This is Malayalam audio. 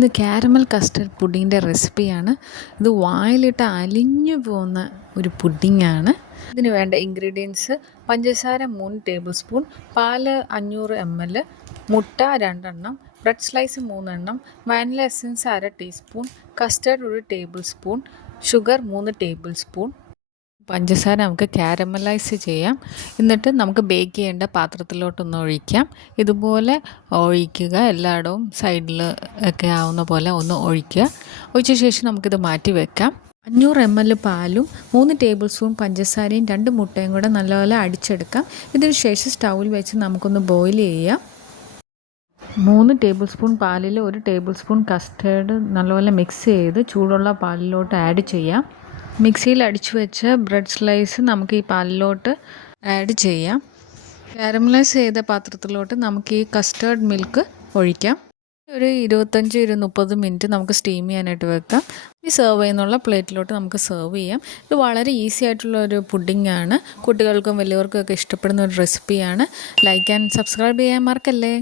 ഇത് കാരമൽ കസ്റ്റർഡ് പുഡിങ്ങിൻ്റെ റെസിപ്പിയാണ്. ഇത് വായിലിട്ട് അലിഞ്ഞു പോകുന്ന ഒരു പുഡിങ്ങാണ്. ഇതിന് വേണ്ട ഇൻഗ്രീഡിയൻസ്: പഞ്ചസാര 3 ടേബിൾ സ്പൂൺ, പാല് 500 ml, മുട്ട 2 എണ്ണം, ബ്രെഡ് സ്ലൈസ് 3 എണ്ണം, vanilla essence 1/2 teaspoon, custard 1 table spoon, sugar 3 table spoon. പഞ്ചസാര നമുക്ക് കാരമലൈസ് ചെയ്യാം. എന്നിട്ട് നമുക്ക് ബേക്ക് ചെയ്യേണ്ട പാത്രത്തിലോട്ടൊന്ന് ഒഴിക്കാം. ഇതുപോലെ ഒഴിക്കുക. എല്ലായിടവും സൈഡിൽ ഒക്കെ ആവുന്ന പോലെ ഒന്ന് ഒഴിക്കുക. ഒഴിച്ച ശേഷം നമുക്കിത് മാറ്റി വെക്കാം. 500 ml പാലും 3 ടേബിൾ സ്പൂൺ പഞ്ചസാരയും 2 മുട്ടയും കൂടെ നല്ലപോലെ അടിച്ചെടുക്കാം. ഇതിന് ശേഷം സ്റ്റൗവിൽ വെച്ച് നമുക്കൊന്ന് ബോയിൽ ചെയ്യാം. 3 ടേബിൾ സ്പൂൺ പാലിൽ 1 ടേബിൾ സ്പൂൺ കസ്റ്റേർഡ് നല്ലപോലെ മിക്സ് ചെയ്ത് ചൂടുള്ള പാലിലോട്ട് ആഡ് ചെയ്യാം. മിക്സിയിൽ അടിച്ചു വെച്ച ബ്രെഡ് സ്ലൈസ് നമുക്ക് ഈ പാലിലോട്ട് ആഡ് ചെയ്യാം. കാരമലൈസ് ചെയ്ത പാത്രത്തിലോട്ട് നമുക്ക് ഈ കസ്റ്റേർഡ് മിൽക്ക് ഒഴിക്കാം. ഒരു 25-30 മിനിറ്റ് നമുക്ക് സ്റ്റീം ചെയ്യാനായിട്ട് വെക്കാം. ഈ സെർവ് ചെയ്യുന്നുള്ള പ്ലേറ്റിലോട്ട് നമുക്ക് സെർവ് ചെയ്യാം. ഇത് വളരെ ഈസി ആയിട്ടുള്ള ഒരു പുഡിങ്ങാണ്. കുട്ടികൾക്കും വലിയവർക്കും ഒക്കെ ഇഷ്ടപ്പെടുന്ന ഒരു റെസിപ്പിയാണ്. ലൈക്ക് ആൻഡ് സബ്സ്ക്രൈബ് ചെയ്യാൻ മറക്കല്ലേ.